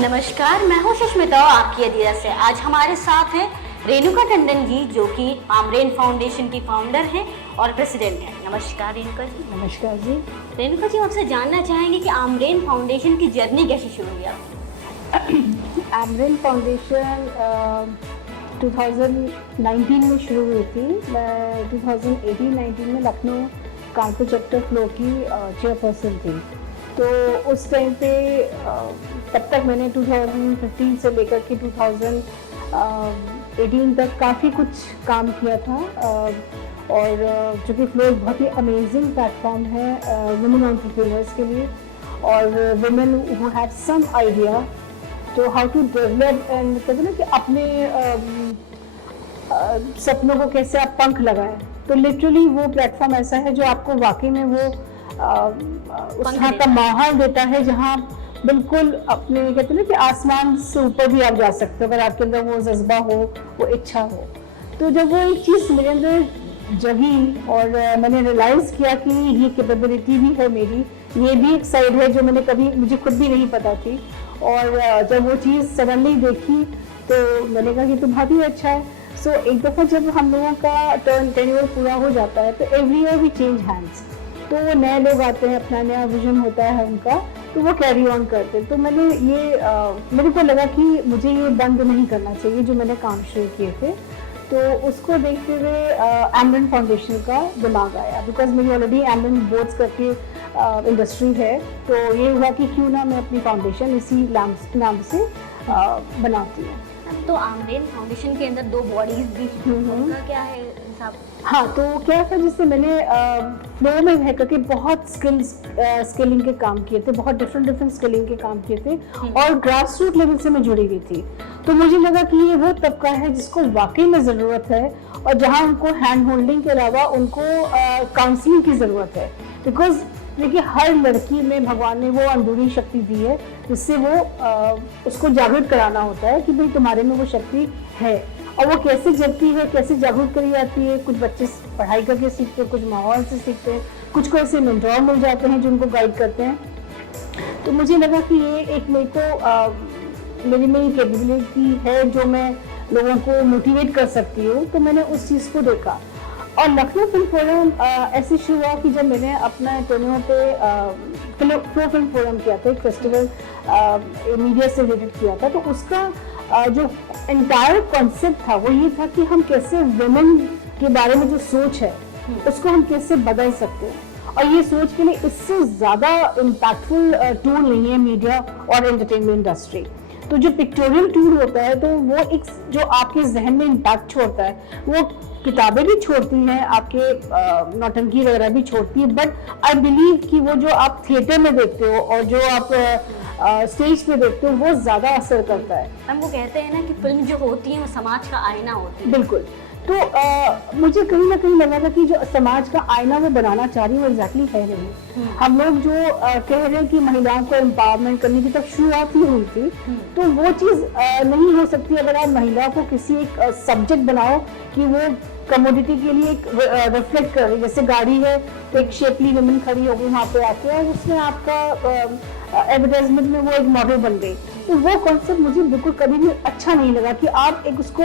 नमस्कार, मैं हूं सुष्मिता आपकी अदीरा से। आज हमारे साथ हैं रेणुका टंडन जी, जो कि आमरेन फाउंडेशन की फाउंडर हैं और प्रेसिडेंट हैं। नमस्कार रेणुका जी। नमस्कार जी। रेणुका जी, आपसे जानना चाहेंगे कि आमरेन फाउंडेशन की जर्नी कैसे शुरू हुई आपकी? आमरेन फाउंडेशन 2019 में शुरू हुई थी। मैं 2018-19 में लखनऊ कानपुर चैप्टर फ्लो की चेयरपर्सन थी। तो उस टाइम पे तब तक मैंने 2015 से लेकर के 2018 तक काफ़ी कुछ काम किया था। और जो कि फ्लो एक बहुत ही अमेजिंग प्लेटफॉर्म है वुमेन एंटरप्रेन्योर्स के लिए, और women who have some idea तो हाउ टू डेवलप एंड कहते ना कि अपने सपनों को कैसे आप पंख लगाएं। तो लिटरली वो प्लेटफॉर्म ऐसा है जो आपको वाकई में वो उस तरह का माहौल देता है जहाँ बिल्कुल अपने कहते हैं ना कि आसमान से ऊपर भी आप जा सकते हो अगर आपके अंदर वो जज्बा हो, वो इच्छा हो। तो जब वो एक चीज़ मेरे अंदर जगी और मैंने रियलाइज़ किया कि ये कैपेबिलिटी भी है मेरी, ये भी एक साइड है जो मैंने कभी मुझे खुद भी नहीं पता थी। और जब वो चीज़ सडनली देखी तो मैंने कहा कि तो बहुत ही अच्छा है। सो एक दफ़ा जब हम लोगों का टेन्योर पूरा हो जाता है तो every year we change hands, तो वो नए लोग आते हैं, अपना नया विजन होता है उनका, तो वो कैरी ऑन करते हैं। तो मैंने ये मेरे को लगा कि मुझे ये बंद नहीं करना चाहिए जो मैंने काम शुरू किए थे। तो उसको देखते हुए आमरेन फाउंडेशन का दिमाग आया, बिकॉज मेरी ऑलरेडी आमरेन बोर्ड्स करके इंडस्ट्री है। तो ये हुआ कि क्यों ना मैं अपनी फाउंडेशन इसी नाम से बनाती हूँ। तो आमरेन फाउंडेशन के अंदर 2 बॉडीज भी हैं, उनका क्या है हिसाब? हाँ, तो क्या था जिससे मैंने फ्लो में रह करके बहुत स्किलिंग के काम किए थे, बहुत डिफरेंट स्किलिंग के काम किए थे, और ग्रास रूट लेवल से मैं जुड़ी हुई थी। तो मुझे लगा कि ये वो तबका है जिसको वाकई में ज़रूरत है, और जहाँ उनको हैंड होल्डिंग के अलावा उनको काउंसलिंग की ज़रूरत है। बिकॉज देखिए, हर लड़की में भगवान ने वो अंदरूनी शक्ति दी है जिससे वो उसको जागृत कराना होता है कि भाई तुम्हारे में वो शक्ति है, और वो कैसे जगती है, कैसे जागरूक करी जाती है। कुछ बच्चे पढ़ाई करके सीखते हैं, कुछ माहौल से सीखते हैं, कुछ को ऐसे मेंटोर मिल जाते हैं जो उनको गाइड करते हैं। तो मुझे लगा कि ये एक मेरे को मेरी में कैपेबिलिटी है जो मैं लोगों को मोटिवेट कर सकती हूँ। तो मैंने उस चीज़ को देखा, और लखनऊ फिल्म फोरम ऐसे शुरू हुआ कि जब मैंने अपना टेन्योर पे फ्लो फिल्म फोरम किया था, एक फेस्टिवल मीडिया से रिलेटेड किया था। तो उसका जो एंटायर कॉन्सेप्ट था वो ये था कि हम कैसे वुमेन के बारे में जो सोच है उसको हम कैसे बदल सकते हैं, और ये सोच के लिए इससे ज़्यादा इम्पैक्टफुल टूल नहीं है मीडिया और एंटरटेनमेंट इंडस्ट्री। तो जो पिक्टोरियल टूल होता है तो वो एक जो आपके जहन में इम्पैक्ट छोड़ता है, वो किताबें भी छोड़ती हैं, आपके नौटंकी वगैरह भी छोड़ती है, बट आई बिलीव कि वो जो आप थिएटर में देखते हो और जो आप स्टेज पे देखते हो वो ज़्यादा असर करता है। हम वो कहते हैं ना कि फिल्म जो होती है वो समाज का आईना होती है। बिल्कुल। तो मुझे कहीं ना कहीं लगा था कि जो समाज का आईना वो बनाना चाह रही है वो एग्जैक्टली है नहीं। हम लोग जो कह रहे हैं कि महिलाओं को एम्पावरमेंट करने की तब शुरुआत ही हुई थी, तो वो चीज़ नहीं हो सकती अगर आप महिला को किसी एक सब्जेक्ट बनाओ कि वो कमोडिटी के लिए एक रिफ्लेक्ट कर रही। जैसे गाड़ी है तो एक शेपली वुमेन खड़ी होगी वहाँ पे आके, और उसमें आपका एडवर्टाइजमेंट में वो एक मॉडल बन गई। तो वो कॉन्सेप्ट मुझे बिल्कुल कभी भी अच्छा नहीं लगा कि आप एक उसको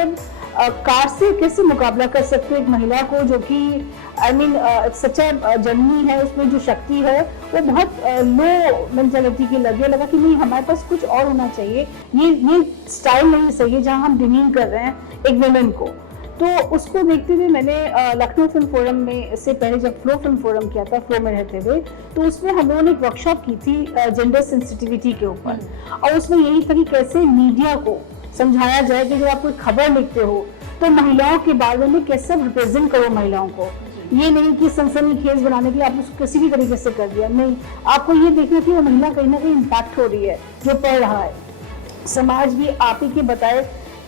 कार से कैसे मुकाबला कर सकते हो एक महिला को, जो कि आई मीन सच्चा जननी है, उसमें जो शक्ति है वो बहुत लो मेंटालिटी की लगा कि नहीं, हमारे पास कुछ और होना चाहिए। ये स्टाइल नहीं सही है जहाँ हम डिमीन कर रहे हैं एक वुमेन को। तो उसको देखते हुए मैंने लखनऊ फिल्म फोरम में से पहले जब फ्लो फिल्म फोरम किया था, फ्लो में रहते हुए, तो उसमें हम लोगों ने एक वर्कशॉप की थी जेंडर सेंसिटिविटी के ऊपर, और उसमें यही था कि कैसे मीडिया को समझाया जाए कि जब आप कोई खबर लिखते हो तो महिलाओं के बारे में कैसे रिप्रेजेंट करो महिलाओं को। ये नहीं कि सनसनीखेज बनाने के लिए आप उसको किसी भी तरीके से कर दिया, नहीं, आपको ये देखना कि वो महिला कहीं ना कहीं इम्पैक्ट हो रही है जो पढ़ रहा है। समाज भी आप ही के बताए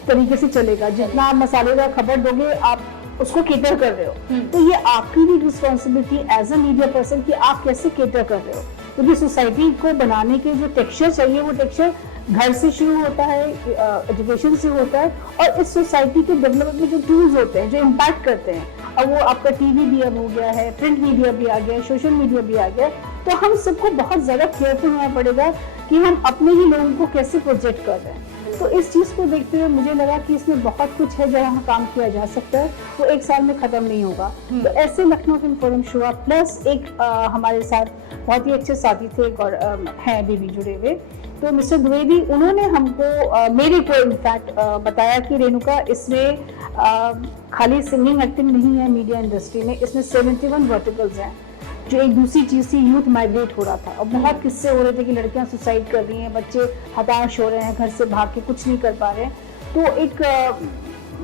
तरीके से चलेगा, जितना आप मसालेदार खबर दोगे आप उसको केटर कर रहे हो। तो ये आपकी भी responsibility as a media person कि आप कैसे केटर कर रहे हो, क्योंकि सोसाइटी को बनाने के जो टेक्सचर चाहिए वो टेक्सचर घर से शुरू होता है, एजुकेशन से होता है, और इस सोसाइटी के डेवलपमेंट में जो टूल्स होते हैं जो इम्पैक्ट करते हैं, अब वो आपका टीवी भी अब हो गया है, प्रिंट मीडिया भी आ गया है, सोशल मीडिया भी आ गया है, तो हम सबको बहुत ज़्यादा केयरफुल होना पड़ेगा कि हम अपने ही लोगों को कैसे प्रोजेक्ट कर रहे हैं। तो इस चीज़ को देखते हुए मुझे लगा कि इसमें बहुत कुछ है जहाँ काम किया जा सकता है, वो एक साल में ख़त्म नहीं होगा। तो ऐसे लखनऊ फिल्म फोरम शुरू, प्लस एक हमारे साथ बहुत ही अच्छे साथी थे और हैं अभी भी जुड़े हुए, तो मिस्टर द्विवेदी, उन्होंने हमको मेरे को इनफैक्ट बताया कि रेणुका, इसमें खाली सिंगिंग एक्टिंग नहीं है मीडिया इंडस्ट्री में, इसमें 71 वर्टिकल्स हैं। जो एक दूसरी चीज़ थी, यूथ माइग्रेट हो रहा था और बहुत किस्से हो रहे थे कि लड़कियां सुसाइड कर रही हैं, बच्चे हताश हो रहे हैं, घर से भाग के कुछ नहीं कर पा रहे हैं। तो एक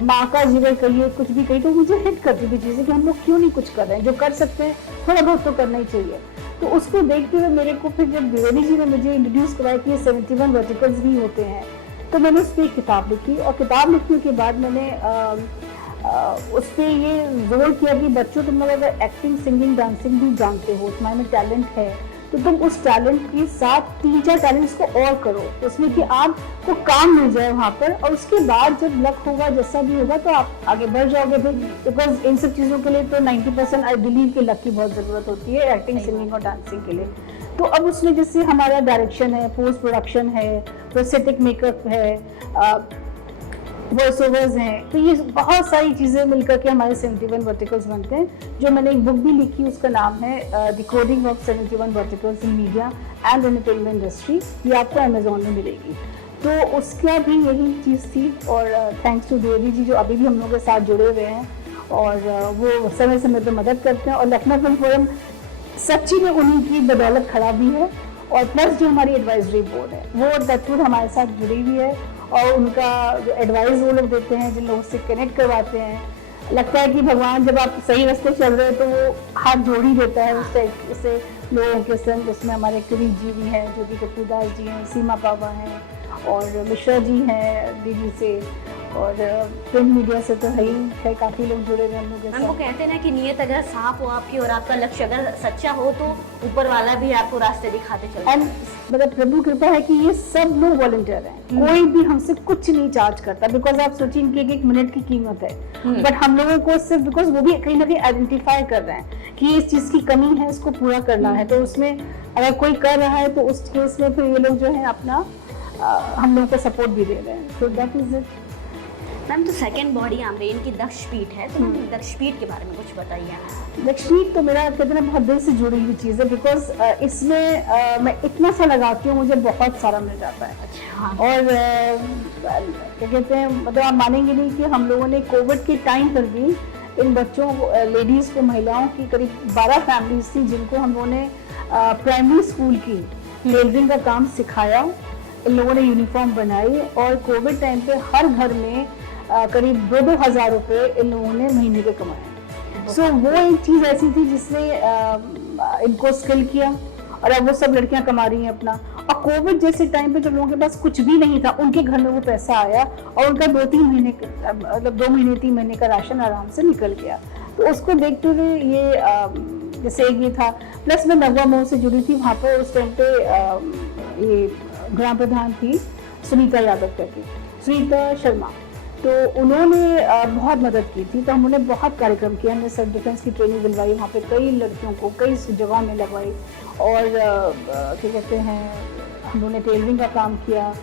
माँ का जीवन कहिए, कुछ भी कहिए, तो मुझे हिट करती थी चीज़ें कि हम लोग क्यों नहीं कुछ कर रहे हैं, जो कर सकते हैं थोड़ा बहुत तो करना ही चाहिए। तो उसको देखते हुए मेरे को फिर जब द्विवेदी जी ने मुझे इंट्रोड्यूस कराया कि ये 71 वर्टिकल्स भी होते हैं, तो मैंने उस पर एक किताब लिखी और किताब लिखने के बाद मैंने उस पर ये जोर किया कि बच्चों, तुम लोग अगर एक्टिंग, सिंगिंग, डांसिंग भी जानते हो, तुम्हारे में टैलेंट है, तो तुम उस टैलेंट के साथ 3-4 टैलेंट्स को और करो, उसमें कि आपको काम मिल जाए वहाँ पर, और उसके बाद जब लक होगा, जैसा भी होगा, तो आप आगे बढ़ जाओगे। बिकॉज इन सब चीज़ों के लिए तो 90% आई बिलीव कि लक की बहुत ज़रूरत होती है, एक्टिंग, सिंगिंग और डांसिंग के लिए। तो अब उसमें जैसे हमारा डायरेक्शन है, पोस्ट प्रोडक्शन है, प्रोस्थेटिक मेकअप है, वॉइस ओवर्स हैं, तो ये बहुत सारी चीज़ें मिलकर के हमारे 71 वर्टिकल्स बनते हैं। जो मैंने एक बुक भी लिखी, उसका नाम है the coding of 71 verticals in media and entertainment industry, ये आपको अमेजोन में मिलेगी। तो उसका भी यही चीज़ थी, और थैंक्स टू द्विवेदी जी जो अभी भी हम लोगों के साथ जुड़े हुए हैं, और वो समय समय पर मदद करते हैं। और लखनऊ फिल्म फोरम सच्ची में उन्हीं की बदौलत खड़ा भी है, और प्लस जो हमारी एडवाइजरी बोर्ड है वो टचवुड हमारे साथ जुड़ी हुई है, और उनका जो एडवाइस वो लोग देते हैं, जिन लोगों से कनेक्ट करवाते हैं, लगता है कि भगवान जब आप सही रास्ते चल रहे हैं तो वो हाथ जोड़ ही देता है उस टाइप से लोगों के संग। उसमें हमारे किरीट जी भी हैं, ज्योति कपूरदास जी हैं, सीमा पापा हैं, और मिश्रा जी हैं दिल्ली से, और प्रिंट मीडिया से तो है ही है, काफ़ी लोग जुड़े हुए हम लोग के साथ। वो कहते हैं ना कि नीयत अगर साफ हो आपकी और आपका लक्ष्य अगर सच्चा हो, तो ऊपर वाला भी आपको रास्ते दिखाते चलता है। मतलब प्रभु कृपा है कि ये सब लोग वॉलंटियर हैं, कोई भी हमसे कुछ नहीं चार्ज करता, बिकॉज आप सोचिए इनकी एक मिनट की कीमत है, बट हम लोगों को सिर्फ बिकॉज वो भी कहीं ना कहीं आइडेंटिफाई कर रहे हैं कि इस चीज़ की कमी है, इसको पूरा करना है, तो उसमें अगर कोई कर रहा है तो उस केस में फिर ये लोग जो है अपना हम लोगों को सपोर्ट भी दे रहे हैं। तो दैट इज इट मैम। तो सेकंड बॉडी आमरेन की दक्षपीठ है, तो मैम दक्षपीठ के बारे में कुछ बताइए। दक्षपीठ तो मेरा कहते हैं बहुत दिल से जुड़ी हुई चीज़ है, बिकॉज इसमें मैं इतना सा लगाती हूँ, मुझे बहुत सारा मिल जाता है। अच्छा। और क्या कहते हैं, मतलब आप मानेंगे नहीं कि हम लोगों ने कोविड के टाइम पर भी इन बच्चों को, लेडीज़ को, महिलाओं की करीब 12 फैमिलीज थी जिनको हम लोगों ने प्राइमरी स्कूल की टेलरिंग का काम सिखाया, इन लोगों ने यूनिफॉर्म बनाई, और कोविड टाइम पे हर घर में करीब 2-2 हज़ार रुपये इन लोगों ने महीने के कमाए। सो वो एक चीज़ ऐसी थी जिसने इनको स्किल किया, और अब वो सब लड़कियां कमा रही हैं अपना। और कोविड जैसे टाइम पे जब लोगों के पास कुछ भी नहीं था, उनके घर में वो पैसा आया और उनका 2-3 महीने, मतलब 2 महीने 3 महीने का राशन आराम से निकल गया। तो उसको देखते हुए ये जैसे एक ये था, प्लस मैं नवा मोड़ से जुड़ी थी, वहाँ पर उस टाइम पे ये ग्राम प्रधान थी सुनीता यादव करके, सुनीता शर्मा, तो उन्होंने बहुत मदद की थी। तो हमने बहुत कार्यक्रम किया, हमने सेल्फ डिफेंस की ट्रेनिंग दिलवाई, वहाँ पे कई लड़कियों को कई जगहों में लगवाई, और क्या कहते हैं, हम लोगों ने टेलरिंग का काम किया,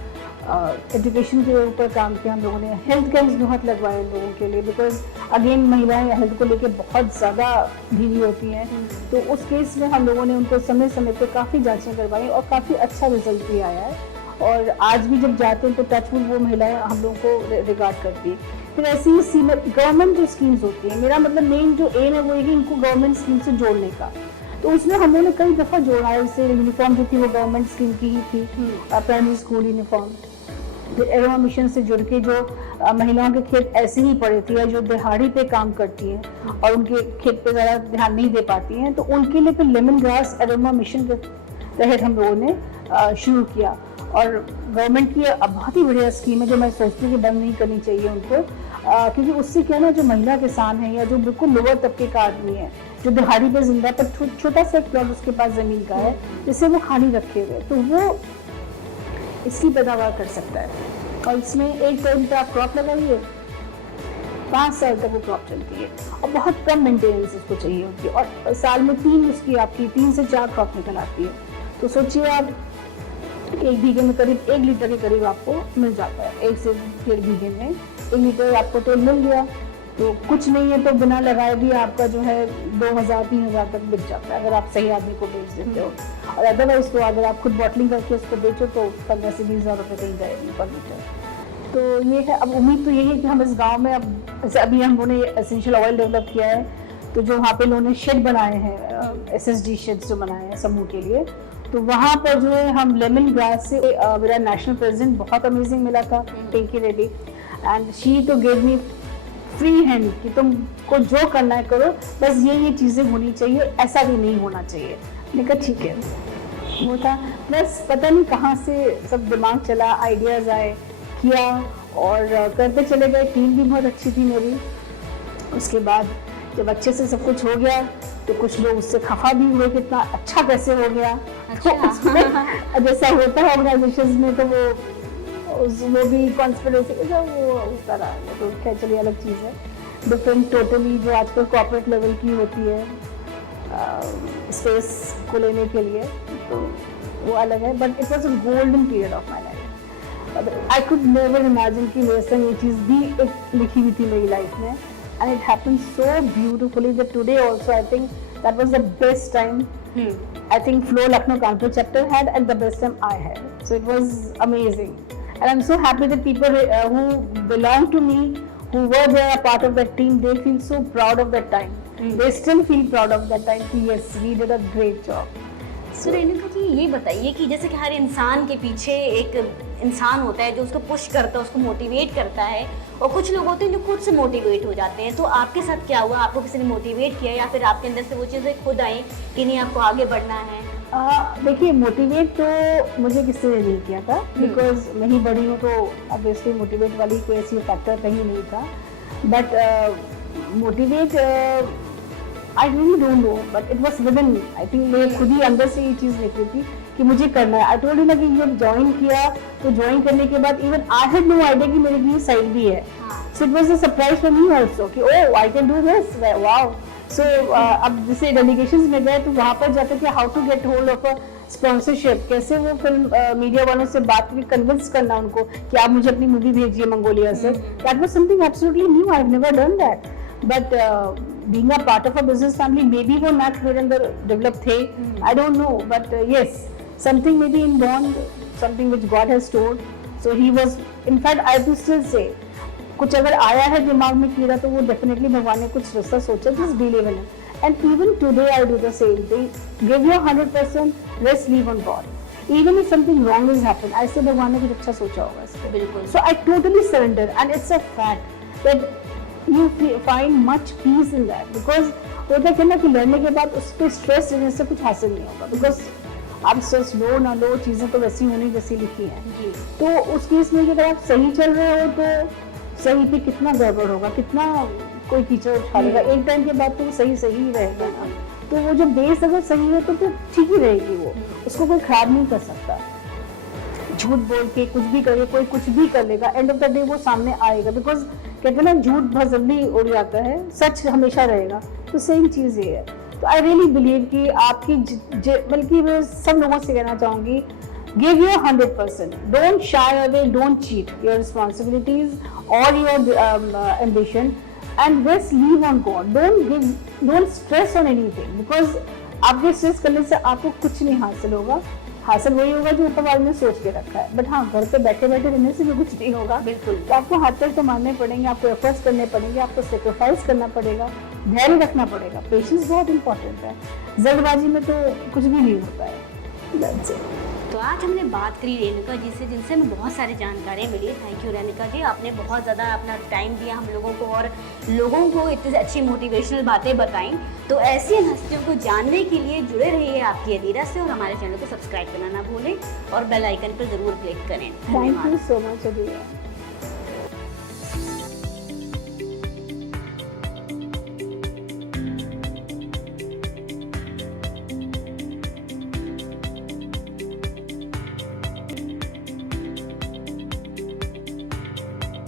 एजुकेशन के ऊपर काम किया, हम लोगों ने हेल्थ कैंप्स बहुत लगवाए लोगों के लिए, बिकॉज अगेन महिलाएं हेल्थ को लेके बहुत ज़्यादा ढीली होती हैं। तो उस केस में हम लोगों ने उनको समय समय पर काफ़ी जाँचें करवाई, और काफ़ी अच्छा रिजल्ट भी आया है, और आज भी जब जाते हैं तो टचवुड वो महिलाएं हम लोगों को रिगार्ड करती है। फिर ऐसी ही गवर्नमेंट जो स्कीम्स होती हैं, मेरा मतलब मेन जो एम है वो है कि इनको गवर्नमेंट स्कीम से जोड़ने का। तो उसमें हम लोगों ने कई दफ़ा जोड़ा है, जैसे यूनिफॉर्म जो थी वो गवर्नमेंट स्कीम की ही थी, प्राइमरी स्कूल यूनिफॉर्म। फिर एरोमा मिशन से जुड़ के जो महिलाओं के खेत ऐसे ही पड़े थे, या जो दिहाड़ी पे काम करती हैं और उनके खेत पे ज़्यादा ध्यान नहीं दे पाती हैं, तो उनके लिए फिर लेमन ग्रास एरोमा मिशन के तहत हम लोगों ने शुरू किया। और गवर्नमेंट की बहुत ही बढ़िया स्कीम है, जो मैं सोचती हूँ कि बंद नहीं करनी चाहिए उनको, क्योंकि उससे क्या ना, जो महिला किसान है या जो बिल्कुल लोअर तबके का आदमी है, जो दिहाड़ी पे जिंदा पर छोटा सा प्लॉट उसके पास ज़मीन का है जिसे वो खाली रखे हुए, तो वो इसकी पैदावार कर सकता है। और इसमें एक टाइम पे आप क्रॉप लगाइए, 5 साल तक वो क्रॉप चलती है और बहुत कम मेंटेनेंस उसको चाहिए होती है और साल में 3 से 4 क्रॉप निकल आती है। तो सोचिए आप 1 बीघे में करीब 1 लीटर के करीब आपको मिल जाता है। 1 से 1.5 बीघे में 1 लीटर आपको तेल मिल गया, तो कुछ नहीं है तो बिना लगाए भी आपका जो है 2000-3000 तक बिक जाता है अगर आप सही आदमी को बेच देते हो। और अदरवाइज तो अगर आप खुद बॉटलिंग करके उसको बेचो तो 15 से 20 हज़ार रुपये कहीं जाएगी पर लीटर। तो ये है, अब उम्मीद तो यही है कि हम इस गांव में, अब जैसे अभी हम लोगों ने एसेंशियल ऑयल डेवलप किया है, तो जो वहाँ पे लोगों ने शेड बनाए हैं, SSD शेड्स जो बनाए हैं समूह के लिए, तो वहाँ पर जो है हम लेमन ग्रास से मेरा नेशनल प्रेसिडेंट बहुत अमेजिंग मिला था, पिंकी रेड्डी, एंड शी तो गेव मी फ्री हैंड कि तुमको जो करना है करो, बस ये चीज़ें होनी चाहिए, ऐसा भी नहीं होना चाहिए। मैंने कहा ठीक है, वो था। बस पता नहीं कहाँ से सब दिमाग चला, आइडियाज़ आए, किया और करते चले गए। टीम भी बहुत अच्छी थी मेरी। उसके बाद जब अच्छे से सब कुछ हो गया तो कुछ लोग उससे खफा भी हुए कि इतना अच्छा कैसे हो गया। अच्छा। तो उसमें जैसा होता है ऑर्गेनाइजेशन में, तो वो भी कॉन्स्पिरेसी वो उस तरह, तो क्या चलिए अलग चीज़ है, डिफरेंट टोटली जो आजकल कॉर्पोरेट लेवल की होती है स्पेस को लेने के लिए, तो वो अलग है। But it was a golden period of my life. I could never imagine कि मेरे संग ये चीज़ भी एक लिखी हुई थी मेरी लाइफ में, and it happened so beautifully that today also I think that was the best time. I think Flow Lucknow Kanpur chapter had and the best time I had. So it was amazing. And I'm so happy that people who belong to me, who were there a part of that team, they feel so proud of that time. They still feel proud of that time. Yes, we did a great job. So Renuka ji ये बताइए कि जैसे कि हर इंसान के पीछे एक इंसान होता है जो उसको पुश करता है, उसको मोटिवेट करता है, और कुछ लोग होते हैं जो खुद से मोटिवेट हो जाते हैं। तो आपके साथ क्या हुआ? आपको किसी ने मोटिवेट किया या फिर आपके अंदर से वो चीज़ें खुद आई कि नहीं आपको आगे बढ़ना है? देखिए, मोटिवेट तो मुझे किसी ने नहीं किया था, बिकॉज मैं ही बड़ी हूँ, तो ऑब्वियसली मोटिवेट वाली कोई ऐसी फैक्टर कहीं नहीं था। But motivate I really don't know, but it was with in me. I think मेरे खुद ही अंदर से ये चीज़ निकली थी कि मुझे करना है। आई टोल्ड यू ना कि जब ज्वाइन किया तो ज्वाइन करने के बाद even I had no idea कि मेरे लिए साइड भी है। So it was a surprise for me also कि oh I can do this, wow. So अब जैसे डेलीगेशंस में गए तो वहाँ पर जाकर के how to get hold of a sponsorship, कैसे वो फिल्म मीडिया वालों से बात करके कन्विंस करना उनको कि आप मुझे अपनी मूवी भेजिए मंगोलिया से। That was something absolutely new, I have never done that. But being a part of a business family, maybe वो मैथ मेरे अंदर डेवलप थे, I don't know, but yes, something maybe inborn, something which God has told. So he was, in fact, I would still say, कुछ अगर आया है दिमाग में कीड़ा तो वो डेफिनेटली भगवान ने कुछ रास्ता सोचा, just believe in it. And even today I do the same thing. Give your 100%, rest leave on God. Even if something wrong has happened, I say भगवान ने कुछ अच्छा सोचा होगा इसमें। बिल्कुल। So I totally surrender, and it's a fact that you find much peace in that, because होता है ना कि लड़ने के बाद उस पर स्ट्रेस लेने से कुछ हासिल नहीं होगा, बिकॉज आप स्ट्रेस लो ना लो, चीज़ें तो वैसी होनी जैसी लिखी हैं। तो उस केस में अगर आप सही चल रहे हो तो सही पे कितना गड़बड़ होगा, कितना कोई कीचड़ उठा लेगा, एक टाइम के बाद तो सही ही रहेगा ना। तो वो जो बेस अगर सही है तो फिर ठीक ही रहेगी, वो उसको कोई खराब नहीं कर सकता। झूठ बोल के कुछ भी करे, कोई कुछ भी कर लेगा, एंड ऑफ द डे वो सामने आएगा, बिकॉज कहते हैं ना झूठ बहुत जल्दी उड़ जाता है, सच हमेशा रहेगा। तो सेम चीज़ ये है। तो आई रियली बिलीव कि आपकी बल्कि मैं सब लोगों से कहना चाहूँगी, give your 100%, don't shy away, don't cheat your responsibilities और your ambition, and just leave on God. Don't stress on anything, because आपके स्ट्रेस करने से आपको कुछ नहीं हासिल होगा। हासिल वही होगा जो ऊपर वाले ने सोच के रखा है। बट हाँ, घर पे बैठे बैठे रहने से भी कुछ नहीं होगा। बिल्कुल। तो आपको हाथ पैर तो मारने पड़ेंगे, आपको एफर्ट्स करने पड़ेंगे, आपको सेक्रीफाइस करना पड़ेगा, धैर्य रखना पड़ेगा, पेशेंस बहुत इंपॉर्टेंट है। जल्दबाजी में तो कुछ भी नहीं होता है। That's it. तो आज हमने बात करी रेणुका जी से, जिनसे हमें बहुत सारी जानकारियाँ मिली। थैंक यू रेणुका जी, आपने बहुत ज़्यादा अपना टाइम दिया हम लोगों को और लोगों को इतनी अच्छी मोटिवेशनल बातें बताई। तो ऐसी हस्तियों को जानने के लिए जुड़े रहिए आपकी अदीरा से, और हमारे चैनल को सब्सक्राइब करना ना भूलें और बेल आइकन पर ज़रूर क्लिक करें। Thank you so much, Adira.